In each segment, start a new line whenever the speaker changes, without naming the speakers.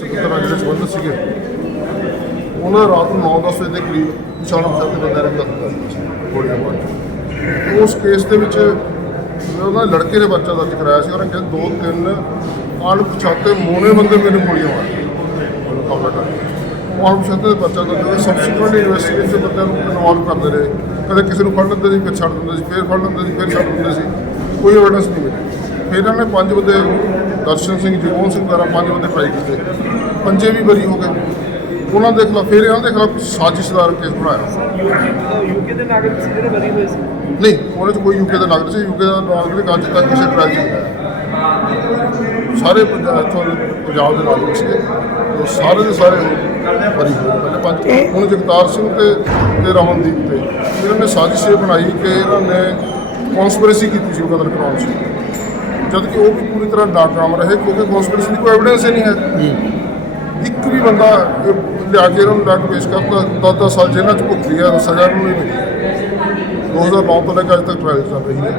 ਤਰ੍ਹਾਂ ਜਿਹੜੇ ਸੰਬੰਧ ਸੀਗੇ। ਉਹਨਾਂ ਰਾਤ ਨੂੰ 9-10 ਵਜੇ ਦੇ ਕਰੀਬ ਨਿਸ਼ਾਨਾ ਸਾਹਿਬ ਦੇ ਬੰਦੇ ਨੇ ਕਤਲ ਗੋਲੀਆਂ ਮਾਰ ਉਸ ਕੇਸ ਦੇ ਵਿੱਚ ਉਹਨਾਂ ਲੜਕੇ ਨੇ ਬੱਚਾ ਦਰਜ ਕਰਾਇਆ ਸੀ, ਉਹਨਾਂ ਕਹਿੰਦੇ ਦੋ ਤਿੰਨ ਅਣਪਛਾਤੇ ਮੋਨੇ ਬੰਦੇ ਮੈਨੂੰ ਗੋਲੀਆਂ ਮਾਰ ਕੇ ਉਹਨੂੰ ਕਮਲਾ ਕਰ ਉਹ ਅਣਪਛਾਤੇ ਦੇ ਬੱਚਾ ਦਰਜ ਹੋਇਆ ਸਬਸੀਕੁਐਂਟ ਇਨਵੈਸਟੀਗੇਸ਼ਨ ਚ ਬੰਦਿਆਂ ਨੂੰ ਇਨਵੋਲਵ ਕਰਦੇ ਰਹੇ। ਕਦੇ ਕਿਸੇ ਨੂੰ ਫੜ ਲੈਂਦੇ ਸੀ, ਫਿਰ ਛੱਡ ਦਿੰਦੇ ਸੀ, ਫਿਰ ਫੜ ਲੈਂਦੇ ਸੀ, ਫਿਰ ਛੱਡ ਦਿੰਦੇ ਸੀ। ਕੋਈ ਐਵੀਡੈਂਸ ਨਹੀਂ ਮਿਲੀ ਫਿਰ ਇਹਨਾਂ ਨੇ ਪੰਜ ਬੰਦੇ ਦਰਸ਼ਨ ਸਿੰਘ ਜਗਮੋਹਨ ਸਿੰਘ ਦੁਆਰਾ ਪੰਜ ਬੰਦੇ ਟਰਾਈ ਕੀਤੇ ਪੰਜੇ ਵੀ ਬਰੀ ਹੋ ਗਏ। ਉਹਨਾਂ ਦੇ ਖਿਲਾਫ ਫਿਰ ਇਹਨਾਂ ਦੇ ਖਿਲਾਫ ਸਾਜ਼ਿਸ਼ਦਾਰ ਕੇਸ ਬਣਾਇਆ।
ਯੂਕੇ ਦੇ ਨਾਗਰਿਕ ਸੀ ਜਿਹੜੇ ਬਰੀ ਹੋਏ ਸੀ?
ਨਹੀਂ ਉਹਦੇ ਚ ਕੋਈ ਯੂਕੇ ਦਾ ਨਾਗਰਿਕ ਸੀ। ਯੂਕੇ ਦਾ ਨਾਗਰਿਕ ਅੱਜ ਤੱਕ ਕਿਸੇ ਟਰਾਇਲ 'ਚ ਨਹੀਂ ਆਇਆ। ਸਾਰੇ ਪੰਜਾਬ ਇੱਥੋਂ ਦੇ ਪੰਜਾਬ ਦੇ ਨਾਗਰਿਕ ਸੀਗੇ। ਤੇ ਸਾਰੇ ਦੇ ਸਾਰੇ ਬਰੀ ਹੋਏ। ਪਹਿਲੇ ਪੰਜ ਹੁਣ ਜਗਤਾਰ ਸਿੰਘ ਤੇ ਤੇ ਰਮਨਦੀਪ ਤੇ। ਇਹਨਾਂ ਨੇ ਸਾਜ਼ਿਸ਼ ਇਹ ਬਣਾਈ ਕਿ ਇਹਨਾਂ ਨੇ ਕਨਸਪੀਰੇਸੀ ਕੀਤੀ ਸੀ ਉਹ ਕਤਲ ਕਰਾਉਣ 'ਚ। ਜਦ ਕਿ ਉਹ ਵੀ ਪੂਰੀ ਤਰ੍ਹਾਂ ਨਾਕਾਮ ਰਹੇ ਕਿਉਂਕਿ ਕਨਸਪੀਰੇਸੀ ਦੀ ਕੋਈ ਐਵੀਡੈਂਸ ਹੀ ਨਹੀਂ ਹੈ। ਇੱਕ ਵੀ ਬੰਦਾ ਲਿਆ ਕੇ ਇਹਨਾਂ ਨੂੰ ਲੈ ਕੇ ਪੇਸ਼ ਕਰਤਾ ਦਸ ਦਸ ਸਾਲ ਜੇਲ੍ਹਾਂ ਚ ਭੁਗਤੀ ਹੈ ਸਜ਼ਾ ਨੂੰ ਨਹੀਂ ਮਿਲੀ। 2009 ਤੋਂ ਲੈ ਕੇ ਅੱਜ ਤੱਕ ਟ੍ਰਾਇਲ ਚੱਲ ਰਹੀ ਹੈ।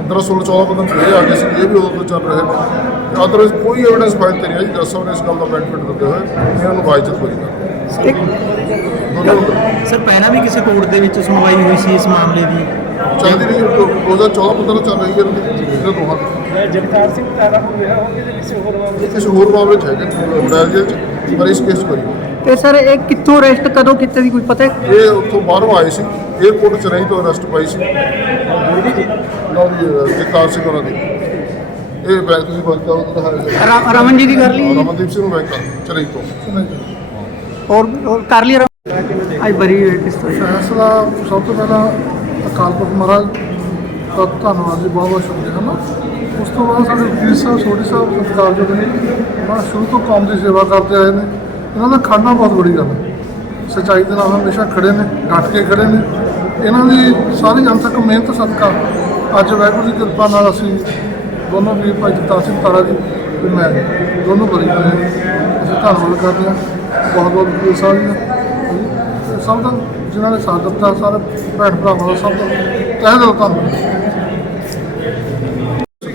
15 16 14 ਬੰਦੇ ਇਹ ਆ ਗਏ ਸੀ ਇਹ ਵੀ ਉਦੋਂ ਤੋਂ ਚੱਲ ਰਹੇ ਨੇ। ਅਦਰਵਾਈਜ਼ ਕੋਈ ਐਵੀਡੈਂਸ ਫਾਈਲ ਤੇ ਨਹੀਂ ਆਈ ਜੱਜ ਸਾਹਿਬ ਨੇ ਇਸ ਗੱਲ ਦਾ ਬੈਨੀਫਿਟ ਦਿੰਦੇ ਹੋਏ ਇਹਨਾਂ ਨੂੰ ਬਾਈਜ਼ਤ ਨੂੰ
ਸਰ ਪਹਿਲਾਂ ਵੀ ਕਿਸੇ ਕੋਰਟ ਦੇ ਵਿੱਚ ਸੁਣਵਾਈ ਹੋਈ ਸੀ ਇਸ ਮਾਮਲੇ ਦੀ?
ਚੱਲਦੀ ਰਹੀ 2014 15 ਚੱਲ ਰਹੀ ਹੈ ਇਹਨਾਂ ਦੋਹਾਂ ਦੀ।
ਜਗਤਾਰ ਸਿੰਘ ਤਾਰਾ ਨੂੰ ਵਿਆਹ ਹੋ ਕੇ ਤੇ ਕਿਸੇ ਹੋਰ ਮਾਮਲੇ
ਕਿਸੇ ਹੋਰ ਮਾਮਲੇ ਚ ਹੈਗੇ ਜੇਲ੍ਹ ਚ ਪਰ ਇਸ ਕੇਸ ਚ ਬਰੀ
ਤੇ ਸਰ ਇਹ ਕਿੱਥੋਂ ਅਰੈਸਟ ਕਦੋਂ ਕੀਤੇ ਦੀ ਕੋਈ ਪਤਾ ਹੈ?
ਇਹ ਉੱਥੋਂ ਬਾਹਰੋਂ ਆਏ ਸੀ 에어ਪੋਰਟ ਚੇਨਈ ਤੋਂ ਅਰੈਸਟ ਪਾਈ ਸੀ। ਜਗਤਾਰ ਸਿੰਘ ਉਹਨਾਂ ਦੀ। ਇਹ ਬੈਂਕ ਤੁਸੀਂ ਬੰਦ
ਰਾ- ਰਮਨ ਜੀ ਦੀ ਕਰ ਲਈ
ਰਮਨਦੀਪ ਸਿੰਘ ਨੂੰ ਬੈਂਕ ਚੇਨਈ ਤੋਂ।
ਔਰ ਔਰ ਕਰ ਲਈ ਅੱਜ ਬਰੀ ਕਿਸ ਤਰ੍ਹਾਂ
ਸਭ ਤੋਂ ਪਹਿਲਾਂ ਅਕਾਲ ਪੁਰਖ ਮਹਾਰਾਜ ਦਾ ਧੰਨਵਾਦ ਜੀ, ਬਹੁਤ ਬਹੁਤ ਸ਼ੁਕਰੀਆ ਹੈ ਨਾ ਉਸ ਤੋਂ ਬਾਅਦ ਸਾਡੇ ਵੀਰ ਸਾਹਿਬ, ਸੋਢੀ ਸਾਹਿਬ ਜੋ ਨੇ, ਉਹਨਾਂ ਸ਼ੁਰੂ ਤੋਂ ਕੌਮ ਦੀ ਸੇਵਾ ਕਰਦੇ ਆਏ ਨੇ। ਇਹਨਾਂ ਦਾ ਖੜਨਾ ਬਹੁਤ ਬੜੀ ਗੱਲ ਹੈ। ਸੱਚਾਈ ਦੇ ਨਾਲ ਹਮੇਸ਼ਾ ਖੜੇ ਨੇ, ਡਟ ਕੇ ਖੜੇ ਨੇ। ਇਹਨਾਂ ਦੀ ਸਾਰੀ ਜਨਤਕ ਮਿਹਨਤ, ਸਦਕਾ। ਅੱਜ ਵਾਹਿਗੁਰੂ ਦੀ ਕਿਰਪਾ ਨਾਲ ਅਸੀਂ ਦੋਨੋਂ ਵੀਰ ਭਾਈ ਜਗਤਾਰ ਸਿੰਘ ਤਾਰਾ ਜੀ ਤੇ ਮੈਂ ਦੋਨੋਂ ਬਰੀ ਹੋਏ ਹਾਂ। ਅਸੀਂ ਧੰਨਵਾਦ ਕਰਦੇ ਹਾਂ। ਬਹੁਤ ਬਹੁਤ ਵਕੀਲ ਸਾਹਿਬ ਜੀ ਸਭ ਦਾ ਜਿਨ੍ਹਾਂ ਨੇ ਸਾਥ ਦਿੱਤਾ, ਸਾਰੇ ਭੈਣ ਭਰਾਵਾਂ ਦਾ ਸਭ ਦਾ ਤਹਿ ਦਿਲੋਂ ਧੰਨਵਾਦ।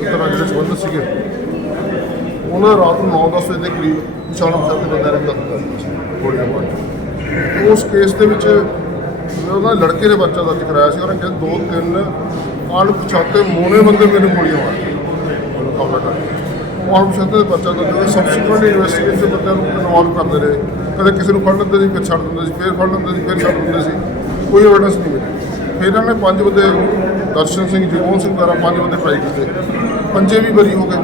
ਤਰ੍ਹਾਂ ਜਿਹੜੇ ਸੰਬੰਧ ਸੀਗੇ। ਉਹਨਾਂ ਰਾਤ ਨੂੰ 9-10 ਵਜੇ ਦੇ ਕਰੀਬ ਨਿਸ਼ਾਨਾ ਸਾਹਿਬ ਦੇ ਬੰਦੇ ਨੇ ਕਤਲ ਕਰ ਦਿੱਤਾ ਸੀ, ਗੋਲੀਆਂ ਮਾਰ ਕੇ। ਉਸ ਕੇਸ ਦੇ ਵਿੱਚ ਉਹਨਾਂ ਲੜਕੇ ਨੇ ਬੱਚਾ ਦਰਜ ਕਰਾਇਆ ਸੀ, ਉਹਨਾਂ ਕਹਿੰਦੇ ਦੋ ਤਿੰਨ ਅਣਪਛਾਤੇ ਮੋਨੇ ਬੰਦੇ ਮੈਨੂੰ ਗੋਲੀਆਂ ਮਾਰ ਕੇ ਕਰ ਉਹ ਅਣਪਛਾਤੇ ਦੇ ਬੱਚਾ ਦਰਜ ਹੋਇਆ। ਸਬਸੀਕੁਐਂਟ ਇਨਵੈਸਟੀਗੇਸ਼ਨ ਚ ਬੰਦਿਆਂ ਨੂੰ ਇਨਵੋਲਵ ਕਰਦੇ ਰਹੇ। ਕਦੇ ਕਿਸੇ ਨੂੰ ਫੜ ਲੈਂਦੇ ਸੀ ਫਿਰ ਛੱਡ ਦਿੰਦੇ ਸੀ ਫਿਰ ਫੜ ਲੈਂਦੇ ਸੀ ਫਿਰ ਛੱਡ ਦਿੰਦੇ ਸੀ। ਕੋਈ ਐਵੀਡੈਂਸ ਨਹੀਂ ਮਿਲੀ ਫਿਰ ਇਹਨਾਂ ਨੇ ਪੰਜ ਬੰਦੇ ਦਰਸ਼ਨ ਸਿੰਘ ਜਗਮੋਹਨ ਸਿੰਘ ਦੁਆਰਾ ਪੰਜ ਬੰਦੇ ਟਰਾਈ ਕੀਤੇ। ਪੰਜੇ ਵੀ ਬਰੀ ਹੋ ਗਏ।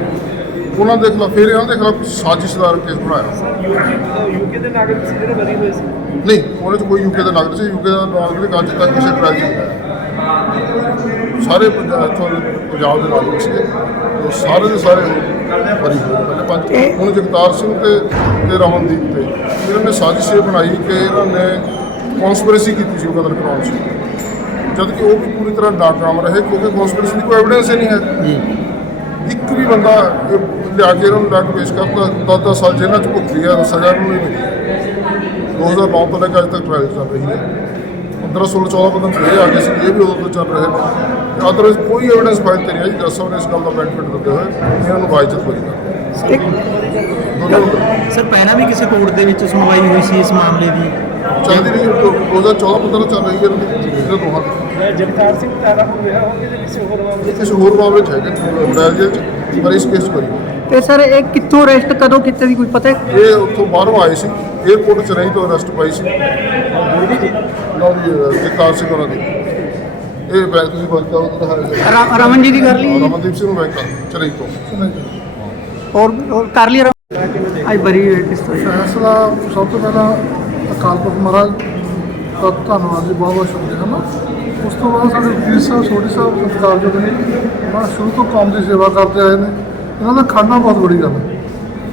ਉਹਨਾਂ ਦੇ ਖਿਲਾਫ ਫਿਰ ਇਹਨਾਂ ਦੇ ਖਿਲਾਫ ਸਾਜ਼ਿਸ਼ਦਾਰ ਕੇਸ ਬਣਾਇਆ।
ਯੂਕੇ ਦੇ ਨਾਗਰਿਕ ਸੀ ਜਿਹੜੇ ਬਰੀ ਹੋਏ ਸੀ?
ਨਹੀਂ ਉਹਦੇ ਚ ਕੋਈ ਯੂਕੇ ਦਾ ਨਾਗਰਿਕ ਸੀ। ਯੂਕੇ ਦਾ ਨਾਗਰਿਕ ਅੱਜ ਤੱਕ ਕਿਸੇ 'ਚ ਨਹੀਂ ਸਾਰੇ ਪੰਜਾਬ ਦੇ ਪੰਜਾਬ ਦੇ ਨਾਗਰਿਕ ਸੀਗੇ। ਤੇ ਸਾਰੇ ਦੇ ਸਾਰੇ ਬਰੀ ਪਹਿਲੇ ਪੰਜ ਹੁਣ ਜਗਤਾਰ ਸਿੰਘ ਤੇ ਤੇ ਰਮਨਦੀਪ ਤੇ। ਇਹਨਾਂ ਨੇ ਸਾਜ਼ਿਸ਼ ਇਹ ਬਣਾਈ ਕਿ ਇਹਨਾਂ ਨੇ ਕਨਸਪੀਰੇਸੀ ਕੀਤੀ ਸੀ ਉਹ ਕਤਲ ਕਰਾਉਣ 'ਚ ਜਦ ਕਿ ਉਹ ਵੀ ਪੂਰੀ ਤਰ੍ਹਾਂ ਨਾਕਾਮ ਰਹੇ ਕਿਉਂਕਿ ਕਨਸਪੀਰੇਸੀ ਦੀ ਕੋਈ ਐਵੀਡੈਂਸ ਹੀ ਨਹੀਂ ਹੈ। ਇੱਕ ਵੀ ਬੰਦਾ ਲਿਆ ਕੇ ਇਹਨਾਂ ਨੂੰ ਲੈ ਕੇ ਪੇਸ਼ ਕਰਤਾ ਦਸ ਦਸ ਸਾਲ ਜੇਲ੍ਹਾਂ ਚ ਭੁਗਤੀ ਹੈ ਸਜ਼ਾ ਨੂੰ ਨਹੀਂ ਮਿਲੀ। 2009 ਤੋਂ ਲੈ ਕੇ ਅੱਜ ਤੱਕ ਟ੍ਰਾਇਲ ਚੱਲ ਰਹੀ ਹੈ। 15 16 14 ਬੰਦੇ ਇਹ ਆ ਗਏ ਸੀ। ਇਹ ਵੀ ਉਦੋਂ ਤੋਂ ਚੱਲ ਰਹੇ ਨੇ ਅਦਰਵਾਈਜ਼ ਕੋਈ ਐਵੀਡੈਂਸ ਫਾਈਲ ਤੇ ਨਹੀਂ ਆਈ ਜੱਜ ਸਾਹਿਬ ਨੇ ਇਸ ਗੱਲ ਦਾ ਬੈਨੀਫਿਟ ਦਿੰਦੇ ਹੋਏ ਇਹਨਾਂ ਨੂੰ। ਕਰ ਦੋਨੋਂ ਨੂੰ
ਸਰ ਪਹਿਲਾਂ ਵੀ ਕਿਸੇ ਕੋਰਟ ਦੇ ਵਿੱਚ ਸੁਣਵਾਈ ਹੋਈ ਸੀ ਇਸ ਮਾਮਲੇ ਦੀ?
ਚੱਲਦੀ ਰਹੀ 2014 15 ਚੱਲ ਰਹੀ ਹੈ। ਇਹਨਾਂ ਦੋਹਾਂ
ਜਗਤਾਰ ਸਿੰਘ ਤਾਰਾ ਹੋ ਕੇ ਤੇ ਕਿਸੇ ਹੋਰ ਮਾਮਲੇ
ਇਹ ਕਿਸੇ ਹੋਰ ਮਾਮਲੇ ਚ ਹੈਗੇ ਬਡੈਲ ਜੇਲ੍ਹ ਚ। ਪਰ ਇਸ ਕੇਸ ਚ ਹੋਏ।
ਤੇ ਸਰ ਇਹ ਕਿੱਥੋਂ ਅਰੈਸਟ ਕਦੋਂ ਕੀਤੇ ਦੀ ਕੋਈ ਪਤਾ ਹੈ?
ਇਹ ਉੱਥੋਂ ਬਾਹਰੋਂ ਆਏ ਸੀ। 에어ਪੋਰਟ ਚੇਨਈ ਤੋਂ ਅਰੈਸਟ ਪਾਈ ਸੀ? ਲਓ ਜੀ ਜਗਤਾਰ ਸਿੰਘ ਉਹਨਾਂ ਦੀ। ਇਹ ਬੈਂਕ ਤੁਸੀਂ ਬੰਦ ਕਰੋ ਤਾਂ ਦਿਖਾਇਆ
ਰਾ- ਰਮਨ ਜੀ ਦੀ ਕਰ ਲਈ?
ਰਮਨਦੀਪ ਸਿੰਘ ਨੂੰ ਬੈਂਕ ਚੇਨਈ ਤੋਂ
ਔਰ ਔਰ ਕਰ ਲਈ ਅੱਜ ਬਰੀ ਹੋਏ ਕਿਸ ਤਰ੍ਹਾਂ
ਫੈਸਲਾ ਸਭ ਤੋਂ ਪਹਿਲਾਂ ਅਕਾਲ ਪੁਰਖ ਮਹਾਰਾਜ ਦਾ ਧੰਨਵਾਦ ਜੀ ਬਹੁਤ ਬਹੁਤ ਸ਼ੁਕਰੀਆ ਹੈ ਨਾ ਉਸ ਤੋਂ ਬਾਅਦ ਸਾਡੇ ਸਾਹਿਬ ਸੋਢੀ ਸਾਹਿਬ ਨੇ। ਉਹਨਾਂ ਸ਼ੁਰੂ ਤੋਂ ਕੌਮ ਦੀ ਸੇਵਾ ਕਰਦੇ ਆਏ ਨੇ। ਇਹਨਾਂ ਦਾ ਖੜਨਾ ਬਹੁਤ ਬੜੀ ਗੱਲ ਹੈ।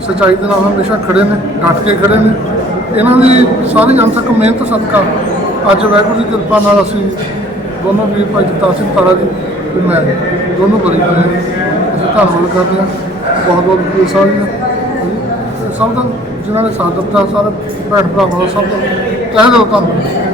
ਸੱਚਾਈ ਦੇ ਨਾਲ ਹਮੇਸ਼ਾ ਖੜੇ ਨੇ ਡਟ ਕੇ ਖੜੇ ਨੇ। ਇਹਨਾਂ ਦੀ ਸਾਰੀ ਜਨਤਕ ਮਿਹਨਤ ਸਦਕਾ ਅੱਜ ਵਾਹਿਗੁਰੂ ਦੀ ਕਿਰਪਾ ਨਾਲ ਅਸੀਂ ਦੋਨੋਂ ਵੀਰ ਭਾਈ ਜਗਤਾਰ ਸਿੰਘ ਤਾਰਾ ਜੀ ਤੇ ਮੈਂ ਦੋਨੋਂ ਬਰੀ ਹੋਏ ਹਾਂ। ਅਸੀਂ ਧੰਨਵਾਦ ਕਰਦੇ ਹਾਂ। ਬਹੁਤ ਬਹੁਤ ਵਕੀਲ ਸਾਹਿਬ ਜੀ ਦਾ ਸਭ ਦਾ ਜਿਨ੍ਹਾਂ ਨੇ ਸਾਥ ਦਿੱਤਾ, ਸਾਰੇ ਭੈਣ ਭਰਾਵਾਂ ਦਾ ਸਭ ਦਾ ਤਹਿ ਦਿਲੋਂ ਧੰਨਵਾਦ।